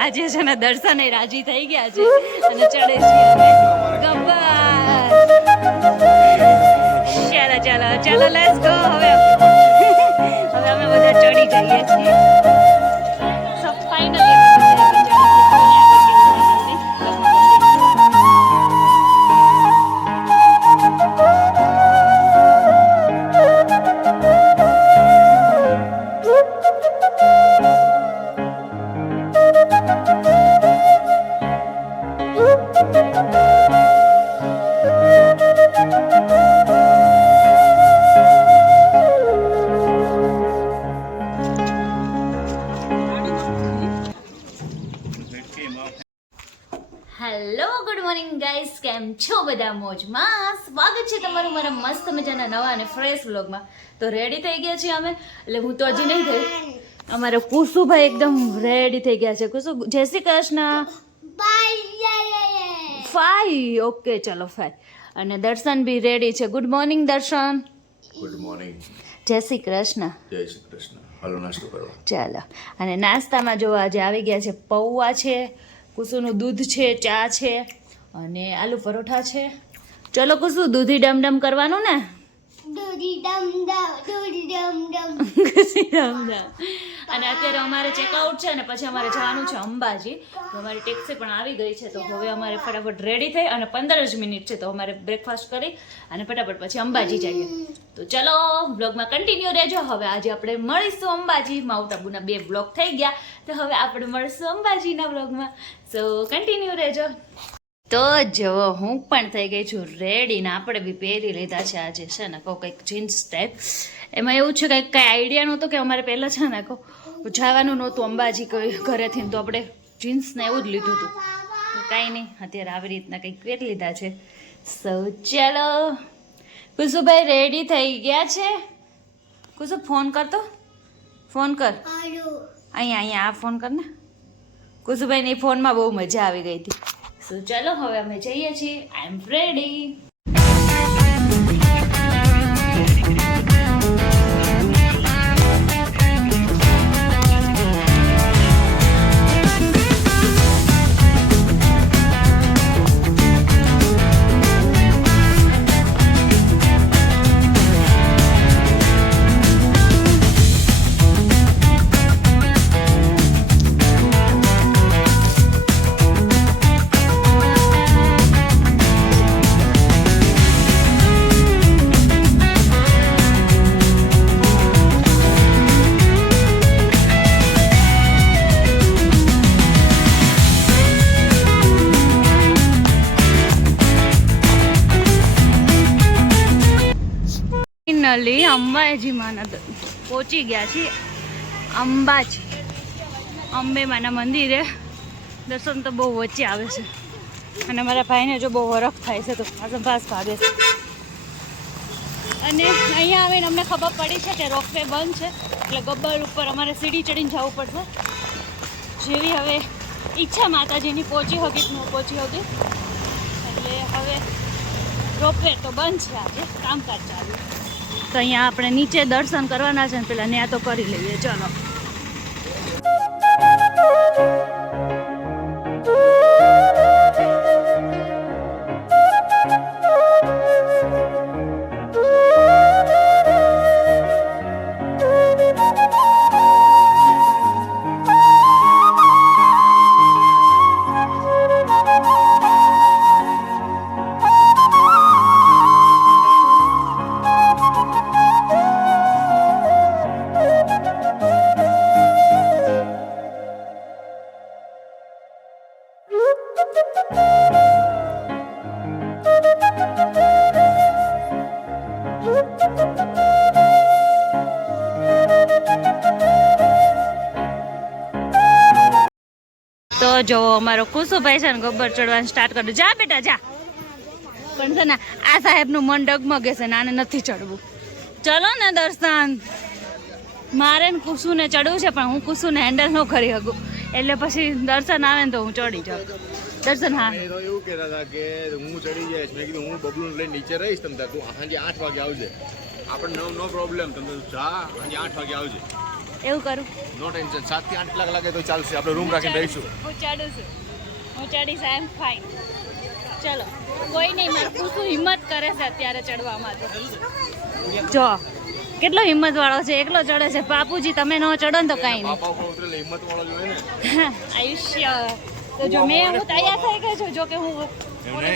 આજે છે ને દર્શન રાજી થઈ ગયા છે અને ચડે છે ગબ્બર ચાલો ચાલો લેટ્સ ગો હવે અમે બધા ચડી જઈએ છીએ so finally hello good morning guys, કેમ છો બધા? મોજમાં. સ્વાગત છે તમારું મારા મસ્ત મજાના નવા અને ફ્રેશ વ્લોગમાં. તો રેડી થઈ ગયા છીએ અમે, એટલે હું તો હજી નહીં થઈ. અમારા કુસુભાઈ એકદમ રેડી થઈ ગયા છે. કુસુ, જય શ્રી કૃષ્ણ. ફાઈ ઓકે, ચલો ફાઈ. અને દર્શન બી રેડી છે. ગુડ મોર્નિંગ દર્શન. Good morning. જય શ્રી કૃષ્ણ. જય શ્રી કૃષ્ણ. હાલો નાસ્તો કરવા. ચાલો. અને નાસ્તામાં જો આજે આવી ગયા છે પૌવા છે, કુસુનું દૂધ છે, ચા છે અને આલુ પરોઠા છે. ચલો કુસુ, દૂધી ડમડમ કરવાનું ને? અને અત્યારે અમારે ચેકઆઉટ છે ને પછી અમારે જવાનું છે અંબાજી. તો અમારી ટેક્સી પણ આવી ગઈ છે, તો હવે અમારે ફટાફટ રેડી થઈ અને 15 જ મિનિટ છે તો અમારે બ્રેકફાસ્ટ કરી અને ફટાફટ પછી અંબાજી જઈએ. તો ચલો બ્લોગમાં કન્ટિન્યુ રહેજો. હવે આજે આપણે મળીશું અંબાજી. માઉન્ટ આબુના 2 બ્લોગ થઈ ગયા, તો હવે આપણે મળીશું અંબાજીના બ્લોગમાં. સો કન્ટિન્યુ રહેજો. તો જો હું પણ થઈ ગઈ છું રેડી ને આપણે બી પહેરી લીધા છે આજે છે ને કહું કંઈક જીન્સ ટાઈપ. એમાં એવું છે કંઈક કાંઈ આઈડિયા નહોતો કે અમારે પહેલાં છે ને કહું જવાનું નહોતું અંબાજી ઘરેથી, તો આપણે જીન્સ ને એવું જ લીધું હતું. તો કાંઈ નહીં, અત્યારે આવી રીતના કંઈક પહેરી લીધા છે. સો ચાલો. કુસુભાઈ રેડી થઈ ગયા છે. કુસુ ફોન કર, તો ફોન કર. અહીંયા આ ફોન કર ને. કુસુભાઈની ફોનમાં બહુ મજા આવી ગઈ હતી. તો ચાલો હવે અમે જઈએ છીએ. આઈ એમ રેડી. ફાઇનલી અંબાજી માના પહોંચી ગયા છીએ. અંબાજી અંબે માના મંદિરે દર્શન તો બહુ વચ્ચે આવે છે અને મારા ભાઈને જો બહુ વરખ થાય છે તો પાસ ભાગે છે. અને અહીંયા આવીને અમને ખબર પડી છે કે રોપવે બંધ છે, એટલે ગબ્બર ઉપર અમારે સીડી ચડીને જવું પડશે. જેવી હવે ઈચ્છા માતાજીની પહોંચી હકી ન પહોંચી હકી, એટલે હવે રોપવે તો બંધ છે, આજે કામકાજ ચાલુ. તો અહીંયા આપણે નીચે દર્શન કરવાના છે ને પેલા ત્યાં તો કરી લઈએ. ચલો. તો જો અમારો કુસુભાઈ છે ને ગબ્બર ચડવાનું સ્ટાર્ટ કર્યું. જા બેટા જા. પણ છે ને આ સાહેબનું મન ડગમગે છે ને આને નથી ચડવું. ચલો ને દર્શન. મારે ને કુસુને ચડવું છે પણ હું કુસુને હેન્ડલ ન કરી શકું, એટલે પછી દર્શન આવે ને તો હું ચડી જાઉં. દર્શન હા એવું કહેતા હતા કે હું ચડી જઈશ. મેં કીધું હું બબલુને લઈને નીચે રહીશ, તમે તું સાંજે 8 વાગે આવજે. આપણે નો પ્રોબ્લેમ, તમે જા સાંજે 8 વાગે આવજે. એવું કરું. નો ટેન્શન 7 થી 8 કલાક લાગે તો ચાલશે આપણે રૂમ રાખીને રહીશું હું ચડીશ આઈ એમ ફાઇન. ચલો કોઈ નહીં, મારું પૂછું હિંમત કરે છે અત્યારે ચડવામાં. તો જો કેટલો હિંમત વાળો છે, એકલો ચડે છે. બાપુજી તમે ન ચડો ને તો કાંઈ નહીં. બાપા ઉપર ઉતરેલે હિંમત વાળો જોઈએ ને. આયુષ્ય તો જો હું તૈયાર થઈ ગઈ છું. જો કે હું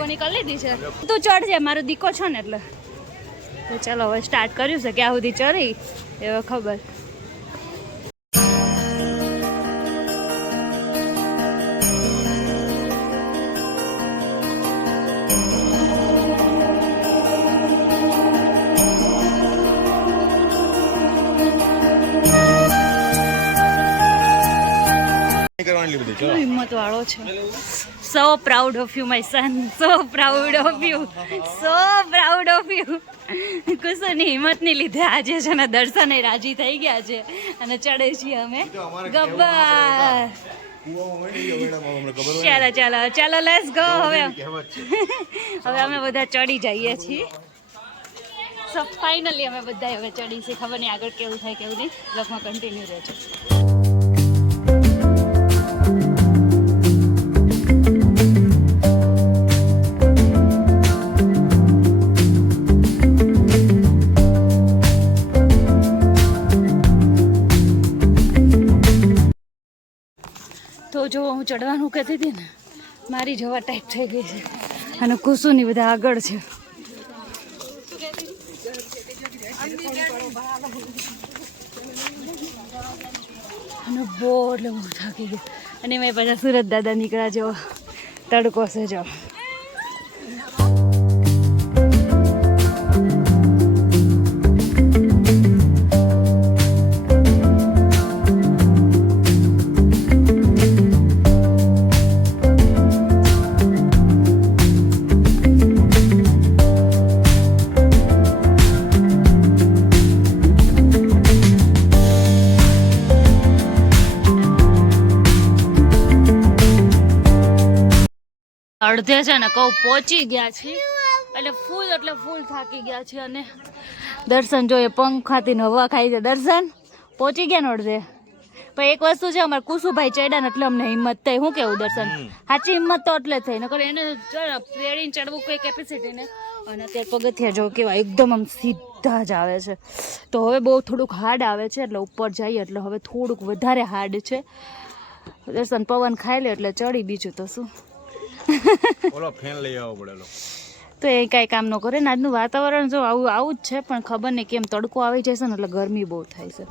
કોની કરી લીધી છે. તું ચડજે, મારો દીકો છો ને એટલે. તો ચલો હવે સ્ટાર્ટ કર્યું છે, ક્યાં સુધી ચડી એ ખબર. કરવાની લીધી કેટલો હિંમત વાળો છે. So proud of you my son, so proud of you, so proud of you. કુસુની હિંમતની લીધે આજે છે ને દર્શને રાજી થઈ ગયા છે અને ચડે છીએ અમે ગબ્બર. ચાલો ચાલો ચાલો લેટ્સ ગો. હવે અમે બધા ચડી જઈએ છીએ. સો ફાઇનલી અમે બધા હવે ચડી છીએ. ખબર નહીં આગળ કેવું થાય કેવું નહીં. બ્લોગમાં કન્ટિન્યુ રહેજો. તો જો હું ચડવાનું કહેતી હતી ને, મારી જવા ટાઈપ થઈ ગઈ છે અને કુસુની બધા આગળ છે. અને બહુ એટલે બહુ થાકી ગઈ. અને મેં પાછા સુરત દાદા નીકળ્યા જેવો તડકો છે. જો અડધે છે ને કહું પહોંચી ગયા છીએ, એટલે ફૂલ થાકી ગયા છીએ. અને દર્શન જોઈએ પંખ ખાતી હવા ખાઈ છે. દર્શન પહોંચી ગયા ને અડધે. પણ એક વસ્તુ છે, અમારે કુસુભાઈ ચડ્યા ને એટલે અમને હિંમત થઈ. શું કેવું દર્શન? સાચી હિંમત તો એટલે થઈ, નકર એને પેડીને ચડવું કોઈ કેપેસિટી ને. અને અત્યારે પગથિયા જો કેવા એકદમ આમ સીધા જ આવે છે. તો હવે બહુ થોડુંક હાર્ડ આવે છે, એટલે ઉપર જઈએ એટલે હવે થોડુંક વધારે હાર્ડ છે. દર્શન પવન ખાઈ લે એટલે ચડી. બીજું તો શું, ઓલો ફેન લઈ આવવો પડેલો તો એ કાંઈ કામ ન કરે ને. આજનું વાતાવરણ જો આવું જ છે, પણ ખબર નહીં કેમ તડકો આવી જશે ને એટલે ગરમી બહુ થાય છે.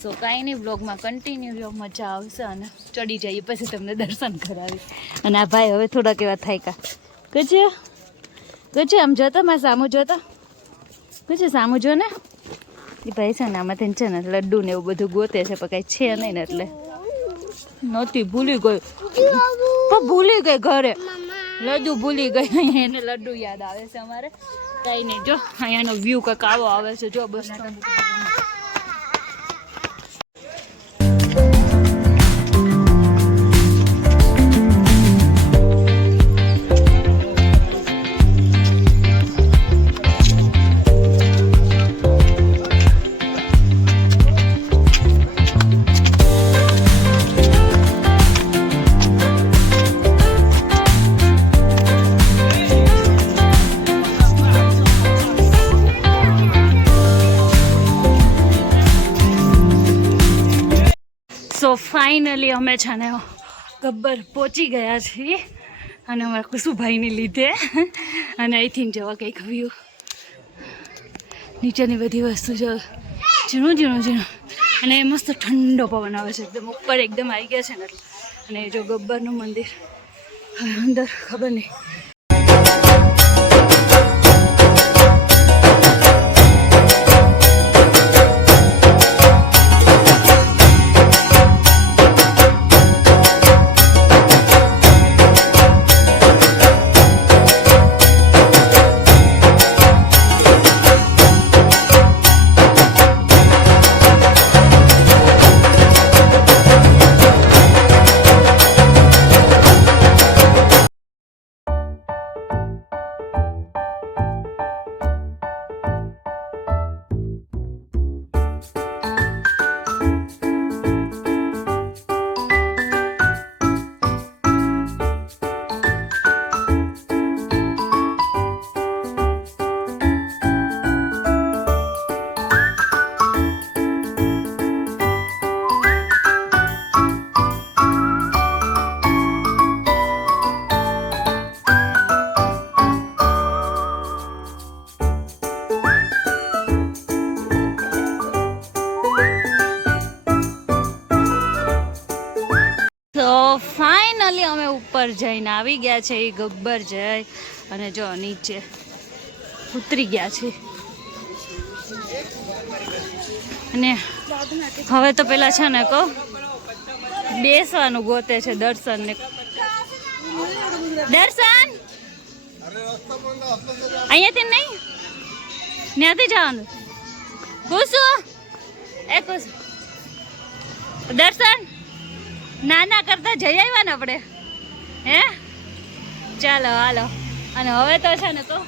સો કાંઈ નહીં, બ્લોગમાં કન્ટિન્યુ રહ્યો, મજા આવશે. અને ચડી જઈએ પછી તમને દર્શન કરાવી. અને આ ભાઈ હવે થોડાક એવા થાય કજે આમ જોતા મારે સામું જોતા કજે સામું જો ને. એ ભાઈ છે ને આમાંથી છે ને લડ્ડુ ને એવું બધું ગોતે છે, પણ કાંઈ છે નહીં ને એટલે નહોતી. ભૂલી ગઈ ઘરે, લડ્ડુ ભૂલી ગઈ. એને લડ્ડુ યાદ આવે છે અમારે. કઈ નહીં, જો અહીંયાનો વ્યૂ કંઈક આવો આવે છે. જો બસ સો ફાઇનલી અમે છે ને ગબ્બર પહોંચી ગયા છીએ. અને અમારા કુસુભાઈને લીધે. અને અહીંથી જવા કંઈક વ્યૂ, નીચેની બધી વસ્તુ જો ઝીણું. અને મસ્ત ઠંડો પવન આવે છે. એકદમ ઉપર એકદમ આવી ગયા છે ને. અને જો ગબ્બરનું મંદિર અંદર ખબર નહીં. તો ફાઇનલી અમે ઉપર જઈને આવી ગયા છે એ ગબ્બર જઈ અને જો નીચે ઉતરી ગયા છે અને હવે તો પેલા છે ને કહો બેસવાનું ગોતે છે દર્શન ને દર્શન અહીંયાથી નહીં ત્યાંથી જવાનું કુસુ એ કુસુ દર્શન નાના કરતા જઈ આવ્યા ને આપણે હે ચાલો હાલો અને હવે તો છે ને તો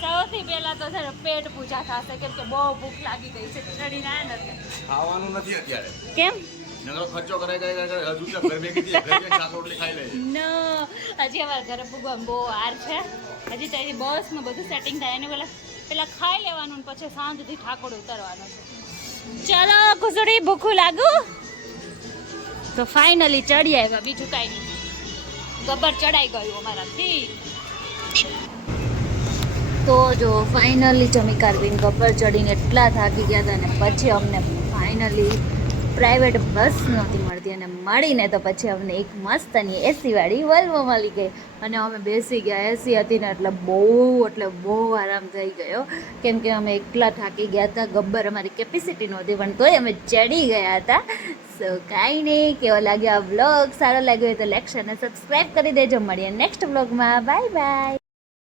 સૌથી પહેલા તો છે ને પેટ પૂજા થશે કેમ કે બહુ ભૂખ લાગી ગઈ છે ચડીને આયા નથી ખાવાનું નથી અત્યારે કેમ નકરો ખર્ચો કરાઈ જાય હજુ તો ઘર ભેગી થઈ ઘર શાક રોટલી ખાઈ લે ન હજી અમારા ઘરે ભૂગવા બહુ વાર છે હજી તો એની બસમાં બધું સેટિંગ થાય એને પેલા ખાઈ લેવાનું ને પછી સાંજથી ઠાકોર ઉતારવાનો છે ચાલો કુસુડી ભૂખું લાગુ તો ફાઇનલી ચડી આવ્યા બીજું કાંઈ નહીં ગબ્બર ચડાઈ ગયું અમારાથી તો જો ફાઇનલી જમી કારવીને ગબ્બર ચડીને એટલા થાકી ગયા હતા ને પછી અમને ફાઇનલી પ્રાઇવેટ બસ નહોતી મળતી અને મળીને તો પછી અમને એક મસ્તની એસીવાળી વલ્વો મળી ગઈ અને અમે બેસી ગયા એસી હતી ને એટલે બહુ આરામ થઈ ગયો કેમ કે અમે એકલા થાકી ગયા હતા ગબ્બર અમારી કેપેસિટી નહોતી પણ તોય અમે ચડી ગયા હતા સો કાંઈ નહીં કેવો લાગ્યો આ વ્લોગ સારો લાગ્યો હોય તો લાઈક અને સબસ્ક્રાઈબ કરી દેજો મળીએ નેક્સ્ટ વ્લોગમાં બાય બાય